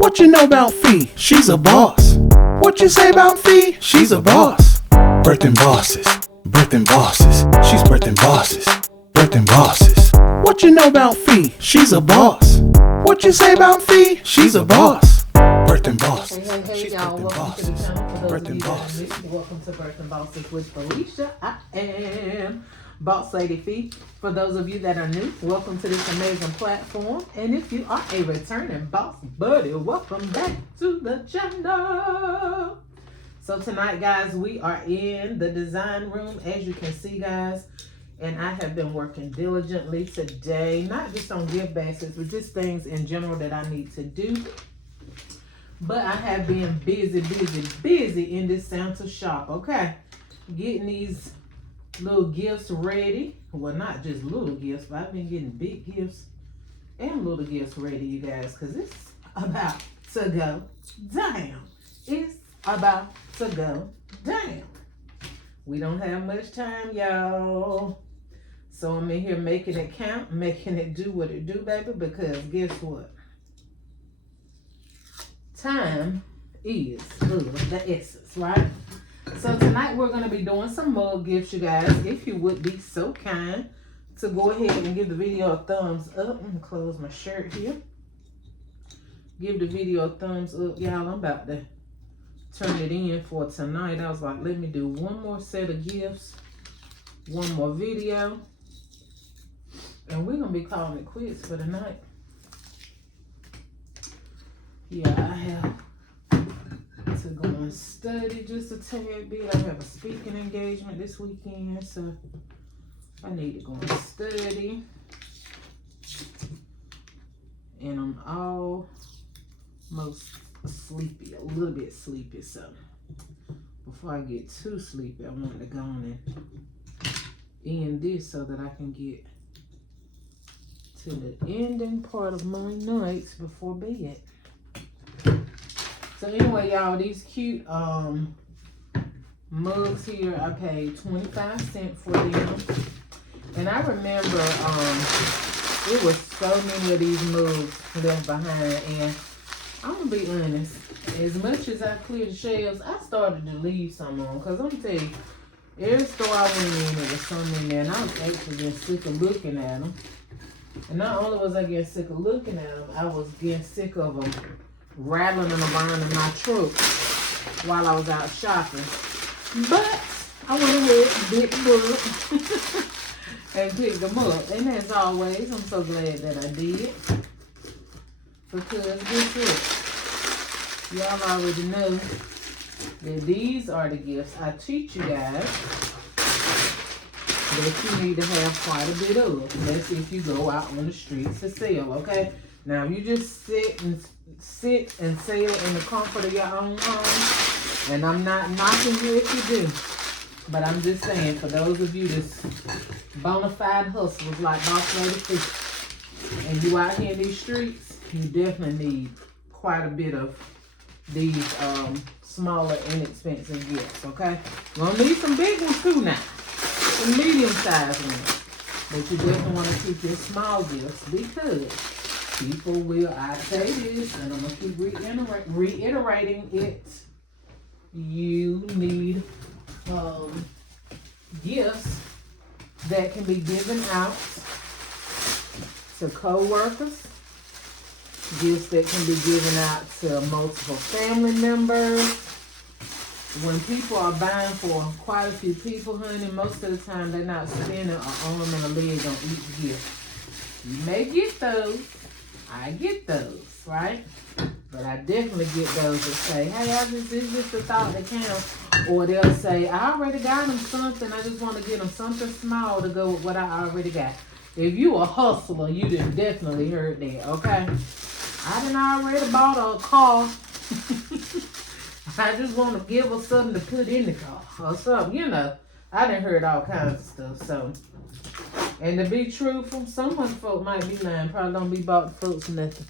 What you know about Fee? She's a boss. What you say about Fee? She's a boss. Birthing bosses, birthing bosses. She's birthing bosses, birthing bosses. What you know about Fee? She's a boss. What you say about Fee? She's a boss. Birthing bosses. Hey, She's y'all. birthing Welcome to the bosses. channel. For those of you Birthing that are bosses. new, welcome to Birthing Bosses with Felicia. I am Boss Lady Fee. For those of you that are new, welcome to this amazing platform. And if you are a returning boss buddy, welcome back to the channel. So tonight, guys, we are in the design room, as you can see, guys. And I have been working diligently today, not just on gift baskets, but just things in general that I need to do. But I have been busy in this Santa shop, okay? Getting these little gifts ready. Well, not just little gifts, but I've been getting big gifts and little gifts ready, you guys, because it's about to go down. It's about to go down. We don't have much time, y'all. So I'm in here making it count, making it do what it do, baby, because guess what? Time is of the essence, right? So tonight we're going to be doing some mug gifts, you guys. If you would be so kind to go ahead and give the video a thumbs up. I'm going to close my shirt here. Give the video a thumbs up, y'all. I'm about to turn it in for tonight. I was like, let me do one more set of gifts, one more video, and we're going to be calling it quits for the night. Yeah, I have to go and study just a tad bit. I have a speaking engagement this weekend, so I need to go and study. And I'm almost sleepy, a little bit sleepy, so before I get too sleepy, I want to go on and end this so that I can get to the ending part of my nights before bed. So anyway, y'all, these cute mugs here, I paid 25 cents for them. And I remember it was so many of these mugs left behind. And I'm going to be honest, as much as I cleared the shelves, I started to leave some on. Because I'm going to tell you, every store I went in, there was some in there. And I was actually getting sick of looking at them. And not only was I getting sick of looking at them, I was getting sick of them rattling them around in my truck while I was out shopping. But I went ahead and bit the bullet and picked them up. And as always, I'm so glad that I did. Because guess what? Y'all already know that these are the gifts I teach you guys that you need to have quite a bit of. That's if you go out on the streets to sell, okay? Now, if you just sit and sell in the comfort of your own home, and I'm not knocking you if you do, but I'm just saying, for those of you that's bona fide hustlers like Boss Lady Fee, and you out here in these streets, you definitely need quite a bit of these smaller, inexpensive gifts, okay? You're gonna need some big ones too now, some medium-sized ones, but you definitely want to keep your small gifts because people will, I say this, and I'm going to keep reiterating it. You need gifts that can be given out to co-workers. Gifts that can be given out to multiple family members. When people are buying for quite a few people, honey, most of the time they're not spending an arm and a leg on each gift. You may get those. I get those, right? But I definitely get those that say, hey, it's just a thought that counts. Or they'll say, I already got them something. I just want to get them something small to go with what I already got. If you a hustler, you done definitely heard that, okay? I done already bought a car. I just want to give her something to put in the car or something, you know. I done heard all kinds of stuff, so. And to be truthful, some folk might be lying. Probably don't be bought folks nothing.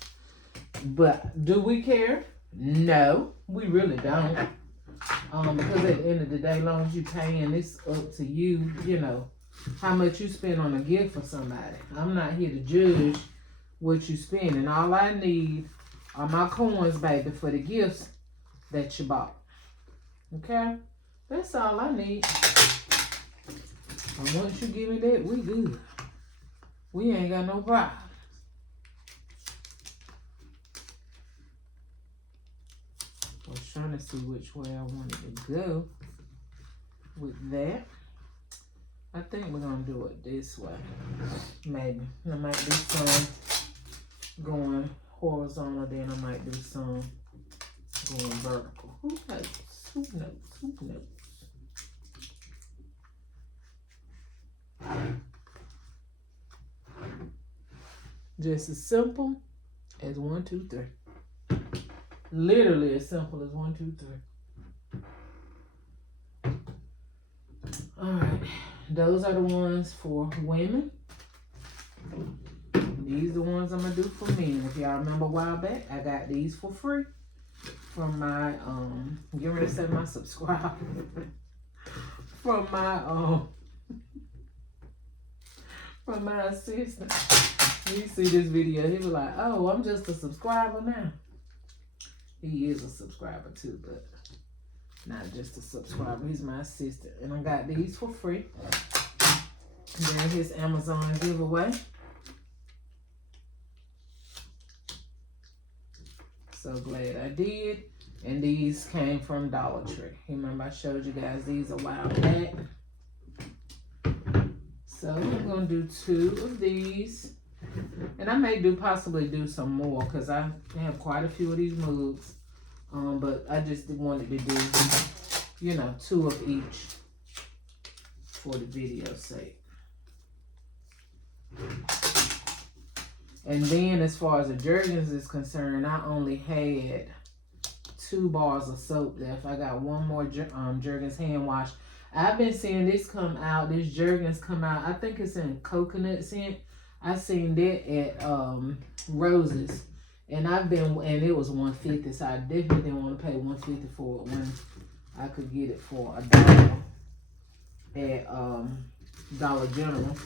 But do we care? No, we really don't. Because at the end of the day, as long as you paying, it's up to you, you know, how much you spend on a gift for somebody. I'm not here to judge what you spend. And all I need are my coins, baby, for the gifts that you bought. Okay? That's all I need. And once you give me that, we good. We ain't got no problem. I was trying to see which way I wanted to go with that. I think we're going to do it this way. Maybe. I might do some going horizontal, then I might do some going vertical. Who knows? Who knows? Who knows? Just as simple as 1, 2, 3. Literally as simple as 1, 2, 3. Alright. Those are the ones for women. These are the ones I'm going to do for men. If y'all remember a while back, I got these for free from my, get ready to say my subscriber. From my assistant. You see this video, he was like, oh, I'm just a subscriber now. He is a subscriber too, but not just a subscriber. He's my assistant. And I got these for free. And then his Amazon giveaway. So glad I did. And these came from Dollar Tree. Remember I showed you guys these a while back. So I'm going to do 2 of these. And I may possibly do some more because I have quite a few of these mugs. But I just wanted to do, 2 of each for the video's sake. And then as far as the Jergens is concerned, I only had 2 bars of soap left. I got one more Jergens hand wash. I've been seeing this come out, this Jergens come out. I think it's in coconut scent. I seen that at Roses. And it was $150, so I definitely didn't want to pay $150 for it when I could get it for $1 at Dollar General,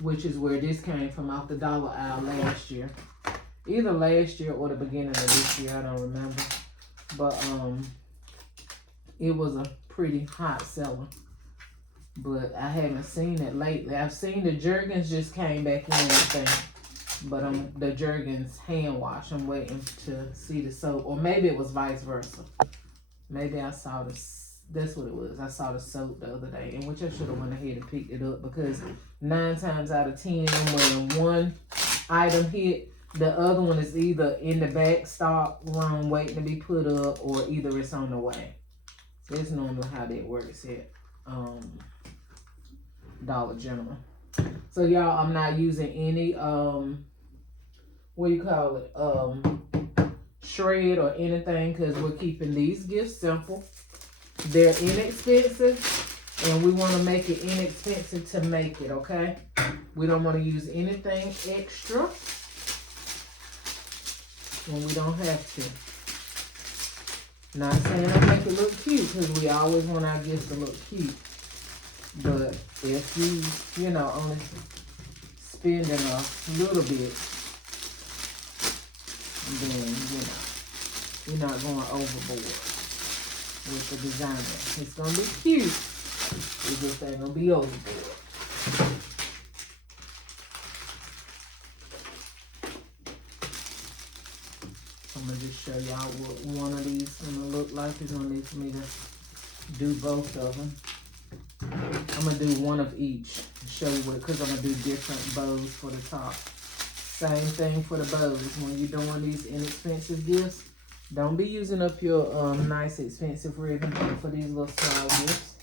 which is where this came from, off the dollar aisle last year. Either last year or the beginning of this year, I don't remember. But it was a pretty hot seller. But I haven't seen it lately. I've seen the Jergens just came back in, I think. But the Jergens hand wash, I'm waiting to see the soap. Or maybe it was vice versa. Maybe I saw that's what it was. I saw the soap the other day. And which I should have went ahead and picked it up. Because 9 times out of 10, when one item hit, the other one is either in the back stock room waiting to be put up. Or either it's on the way. That's normally how that works at Dollar General. So y'all, I'm not using any shred or anything, because we're keeping these gifts simple. They're inexpensive, and we want to make it inexpensive to make it, okay? We don't want to use anything extra when we don't have to. Not saying I make it look cute, because we always want our gifts to look cute. But if you, only spending a little bit, then, you're not going overboard with the design. It's going to be cute. It just ain't going to be overboard. I'm going to just show y'all what one of these is going to look like. It's going to need for me to do both of them. I'm going to do one of each. Show you what, because I'm going to do different bows for the top. Same thing for the bows. When you're doing these inexpensive gifts, don't be using up your nice expensive ribbon for these little small gifts.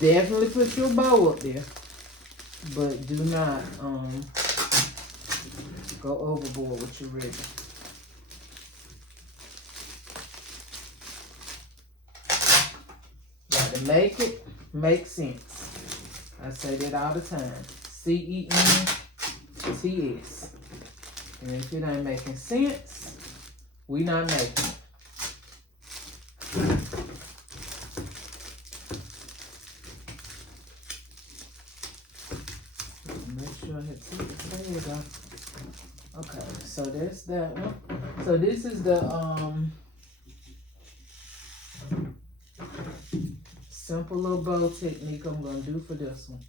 Definitely put your bow up there, but do not go overboard with your ribbon. Got to make it make sense. I say that all the time. CENTS. And if it ain't making sense, we not making it. Make sure I hit 2. There you go. Okay, so that's that's that one. So this is the simple little bow technique I'm gonna do for this one.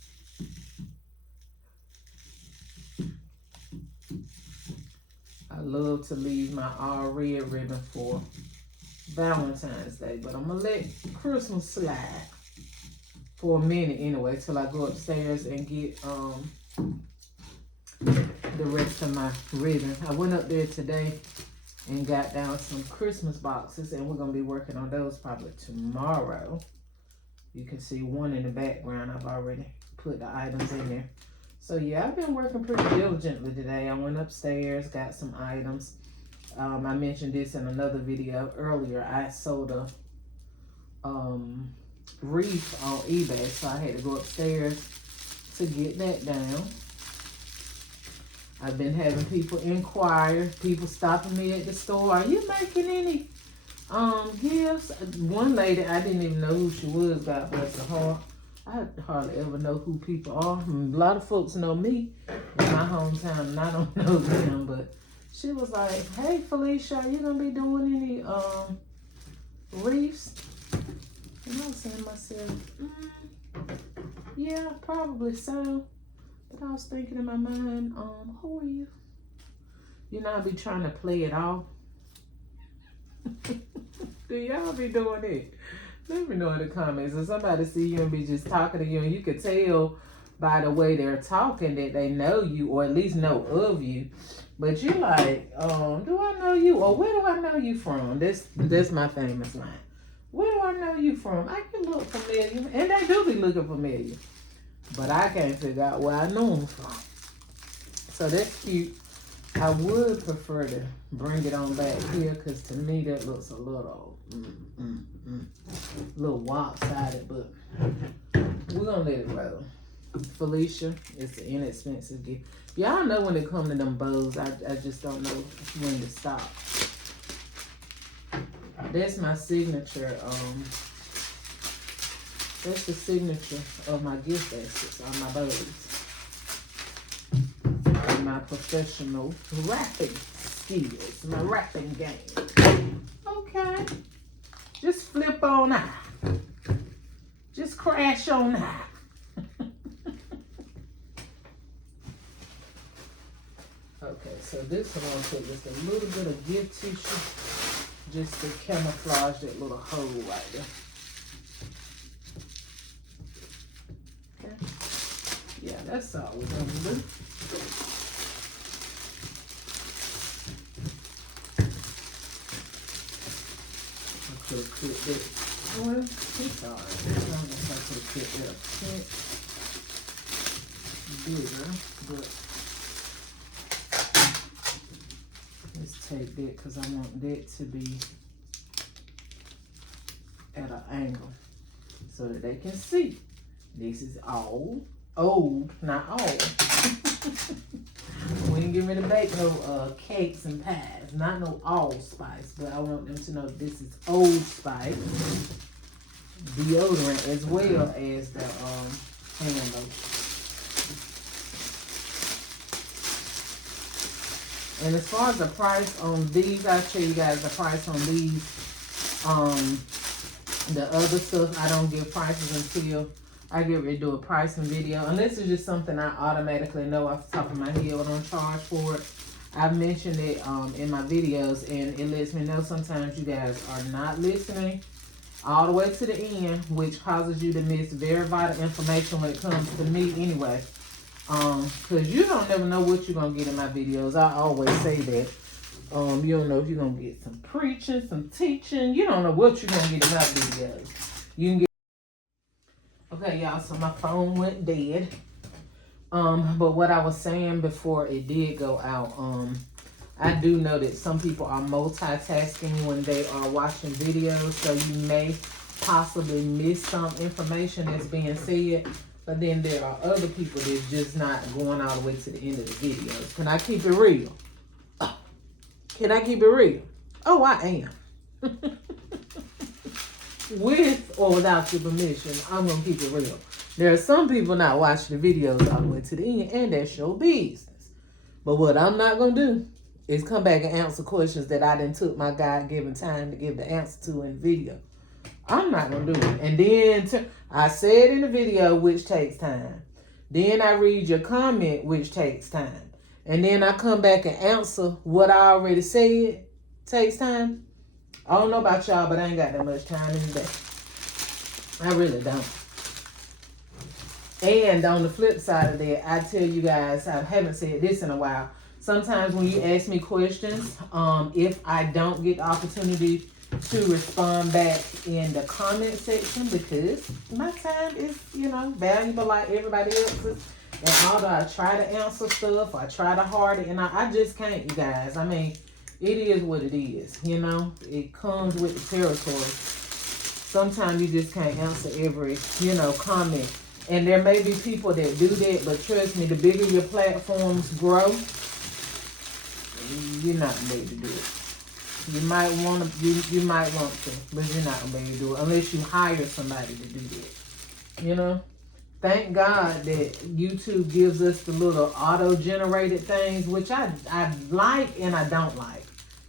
I love to leave my all red ribbon for Valentine's Day, but I'm gonna let Christmas slide for a minute anyway, till I go upstairs and get the rest of my ribbon. I went up there today and got down some Christmas boxes, and we're gonna be working on those probably tomorrow. You can see one in the background. I've already put the items in there. So yeah, I've been working pretty diligently today. I went upstairs, got some items. I mentioned this in another video earlier. I sold a wreath on eBay, so I had to go upstairs to get that down. I've been having people inquire, people stopping me at the store. Are you making any gifts? One lady, I didn't even know who she was, God bless her heart. I hardly ever know who people are. A lot of folks know me in my hometown, and I don't know them, but she was like, hey Felicia, are you gonna be doing any wreaths? And I was saying to myself, yeah, probably so. But I was thinking in my mind, who are you? You know, I be trying to play it off. Do y'all be doing it? Let me know in the comments. If somebody see you and be just talking to you, and you could tell by the way they're talking that they know you, or at least know of you. But you like, do I know you? Or where do I know you from? That's my famous line. Where do I know you from? I can look familiar. And they do be looking familiar. But I can't figure out where I know them from. So that's cute. I would prefer to bring it on back here, because to me that looks a little lopsided, but we're gonna let it roll. Felicia, it's an inexpensive gift. Y'all know when it comes to them bows, I just don't know when to stop. That's my signature, that's the signature of my gift baskets on my bows. My professional rapping skills, my rapping game. Okay. Just flip on out. Just crash on out. Okay, so this one I'm gonna put just a little bit of gift tissue just to camouflage that little hole right there. Okay. Yeah, that's all we're gonna do. Could have clipped it. Well, it's alright. I guess I could have clipped it a bit bigger, but let's take that because I want that to be at an angle so that they can see. This is old, not old. We ain't getting ready to bake no cakes and pies, not no allspice, but I want them to know this is Old Spice deodorant as well as the hand lotion. And as far as the price on these, I'll show you guys the price on these. The other stuff, I don't give prices until I get ready to do a pricing video. And this is just something I automatically know off the top of my head when I'm charged for it. I've mentioned it in my videos, and it lets me know sometimes you guys are not listening all the way to the end, which causes you to miss very vital information when it comes to me anyway. Because you don't never know what you're going to get in my videos. I always say that. You don't know if you're going to get some preaching, some teaching. You don't know what you're going to get in my videos. You can get... Okay, y'all, so my phone went dead. But what I was saying before it did go out, I do know that some people are multitasking when they are watching videos, so you may possibly miss some information that's being said, but then there are other people that's just not going all the way to the end of the videos. Can I keep it real? Can I keep it real? Oh, I am. With or without your permission, I'm going to keep it real. There are some people not watching the videos all the way to the end, and that's your business. But what I'm not going to do is come back and answer questions that I didn't took my God-given time to give the answer to in the video. I'm not going to do it. And then I said in the video, which takes time. Then I read your comment, which takes time. And then I come back and answer what I already said. Takes time. I don't know about y'all, but I ain't got that much time in the day. I really don't. And on the flip side of that, I tell you guys, I haven't said this in a while. Sometimes when you ask me questions, if I don't get the opportunity to respond back in the comment section, because my time is, valuable like everybody else's. And although I try to answer stuff, I try to hard it, and I just can't, you guys. I mean, it is what it is, It comes with the territory. Sometimes you just can't answer every, comment. And there may be people that do that, but trust me, the bigger your platforms grow, you're not going to be able to do it. You might want to, you might want to, but you're not going to be able to do it unless you hire somebody to do that. Thank God that YouTube gives us the little auto-generated things, which I like and I don't like.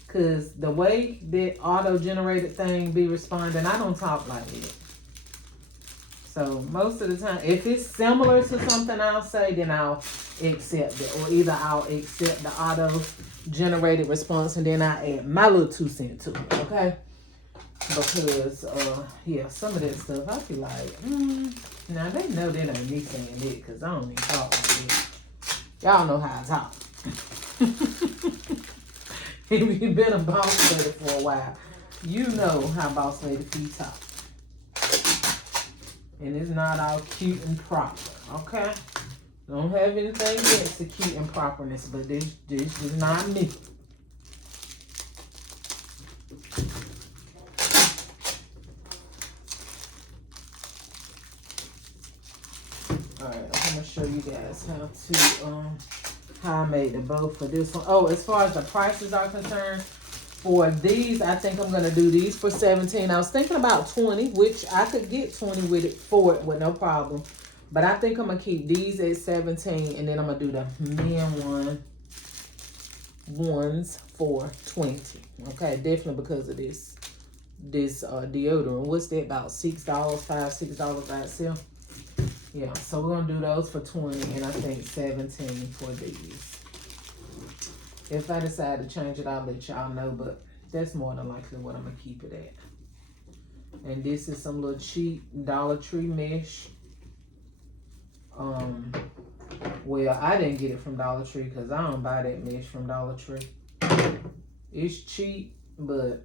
Because the way that auto-generated thing be responding, I don't talk like it. So most of the time, if it's similar to something I'll say, then I'll accept it. Or either I'll accept the auto-generated response and then I add my little 2 cents to it, okay? Because, some of that stuff, I feel like, now they know that ain't me saying it because I don't even talk like that. Y'all know how I talk. If you've been a boss lady for a while, you know how boss lady feet talk. And it's not all cute and proper, okay? Don't have anything against the cute and properness, but this is not me. Alright, I'm gonna show you guys how I made the bow for this one. Oh, as far as the prices are concerned, for these, I think I'm gonna do these for $17. I was thinking about $20, which I could get $20 with it with no problem. But I think I'm gonna keep these at $17, and then I'm gonna do the men ones for $20. Okay, definitely because of this deodorant. What's that, about $6, $5-6 by itself? Yeah, so we're gonna do those for $20, and I think $17 for these. If I decide to change it, I'll let y'all know, but that's more than likely what I'm gonna keep it at. And this is some little cheap Dollar Tree mesh. Well, I didn't get it from Dollar Tree because I don't buy that mesh from Dollar Tree. It's cheap, but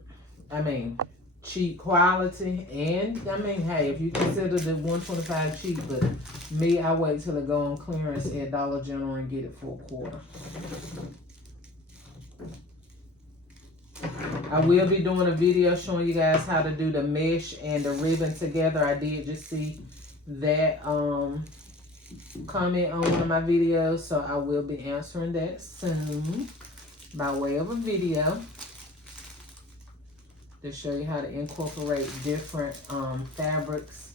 I mean, cheap quality, and I mean, hey, if you consider the $125 cheap, but me, I wait till it go on clearance at Dollar General and get it for a quarter. I will be doing a video showing you guys how to do the mesh and the ribbon together. I did just see that comment on one of my videos, so I will be answering that soon by way of a video to show you how to incorporate different fabrics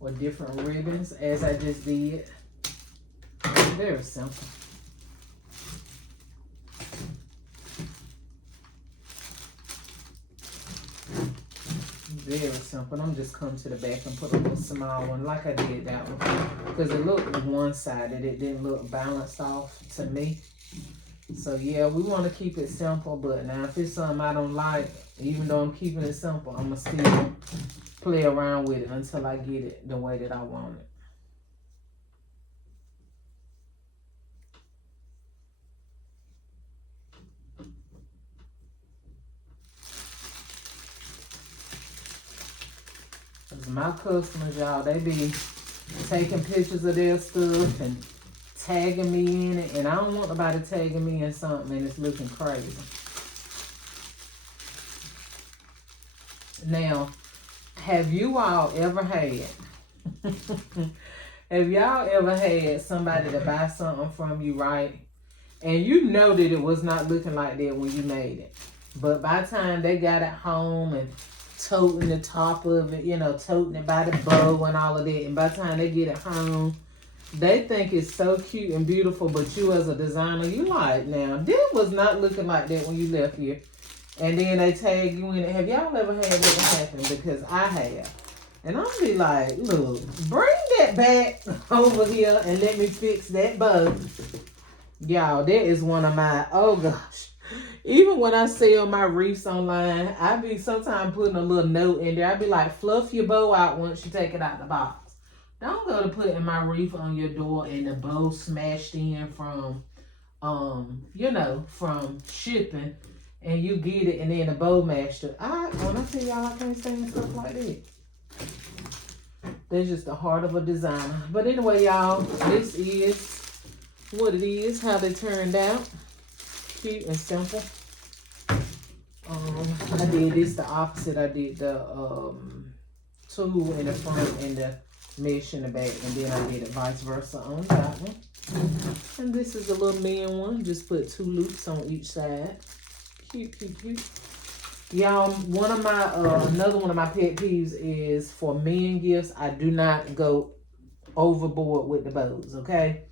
or different ribbons as I just did. Very simple. Very simple. I'm just come to the back and put a little small one like I did that one because it looked one-sided. It didn't look balanced off to me. So yeah, we want to keep it simple, but now if it's something I don't like, even though I'm keeping it simple, I'm going to still play around with it until I get it the way that I want it. My customers, y'all, they be taking pictures of their stuff and tagging me in it, and I don't want nobody tagging me in something and it's looking crazy. Now, have you all ever had have y'all ever had somebody to buy something from you, right? And you know that it was not looking like that when you made it, but by the time they got it home and toting the top of it, toting it by the bow and all of that, and by the time they get it home, They think it's so cute and beautiful, but you as a designer, you like, now, this was not looking like that when you left here. And then they tag you in it. Have y'all ever had that happen? Because I have. And I'll be like, look, bring that back over here and let me fix that bug. Y'all, that is one of my, oh gosh. Even when I sell my wreaths online, I be sometimes putting a little note in there. I be like, fluff your bow out once you take it out the box. Don't go to putting my wreath on your door and the bow smashed in from, from shipping, and you get it and then the bow mashed it. When I tell y'all I can't stand stuff like that. That's just the heart of a designer. But anyway, y'all, this is what it is, how they turned out. Cute and simple. I did this the opposite. I did the tool in the front and the mesh in the back, and then I did it vice versa on that one. And this is the little men one. Just put 2 loops on each side. Cute, cute, cute. Y'all, another one of my pet peeves is for men gifts, I do not go overboard with the bows, okay?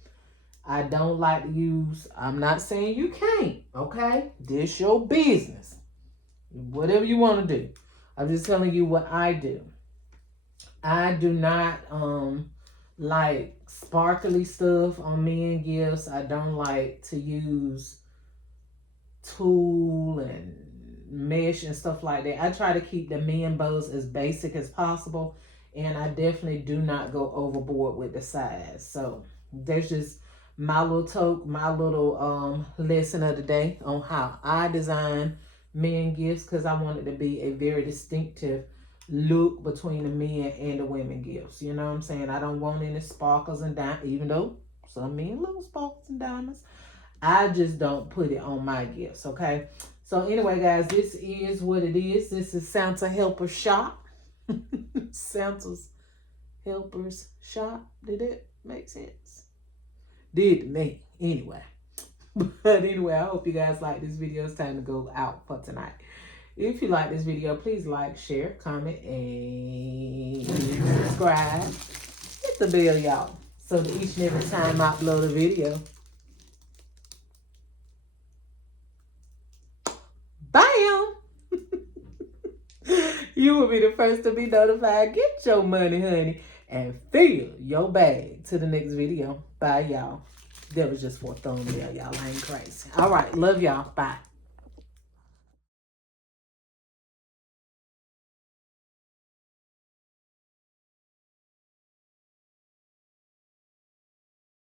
I don't like to use, I'm not saying you can't, okay? This your business. Whatever you want to do. I'm just telling you what I do. I do not like sparkly stuff on men gifts. I don't like to use tulle and mesh and stuff like that. I try to keep the men bows as basic as possible, and I definitely do not go overboard with the size. So that's just my little lesson of the day on how I design men gifts, because I want it to be a very distinctive look between the men and the women gifts. You know what I'm saying? I don't want any sparkles and diamonds, even though some men love sparkles and diamonds. I just don't put it on my gifts, okay? So anyway, guys, this is what it is. This is Santa Helper Shop. Santa's Helpers Shop. Did that make sense? Did to me. Anyway. But anyway, I hope you guys like this video. It's time to go out for tonight. If you like this video, please like, share, comment, and subscribe. Hit the bell, y'all, so that each and every time I upload a video, bam! You will be the first to be notified. Get your money, honey, and fill your bag. To the next video. Bye, y'all. That was just for a thumbnail, y'all. I ain't crazy. All right. Love y'all. Bye.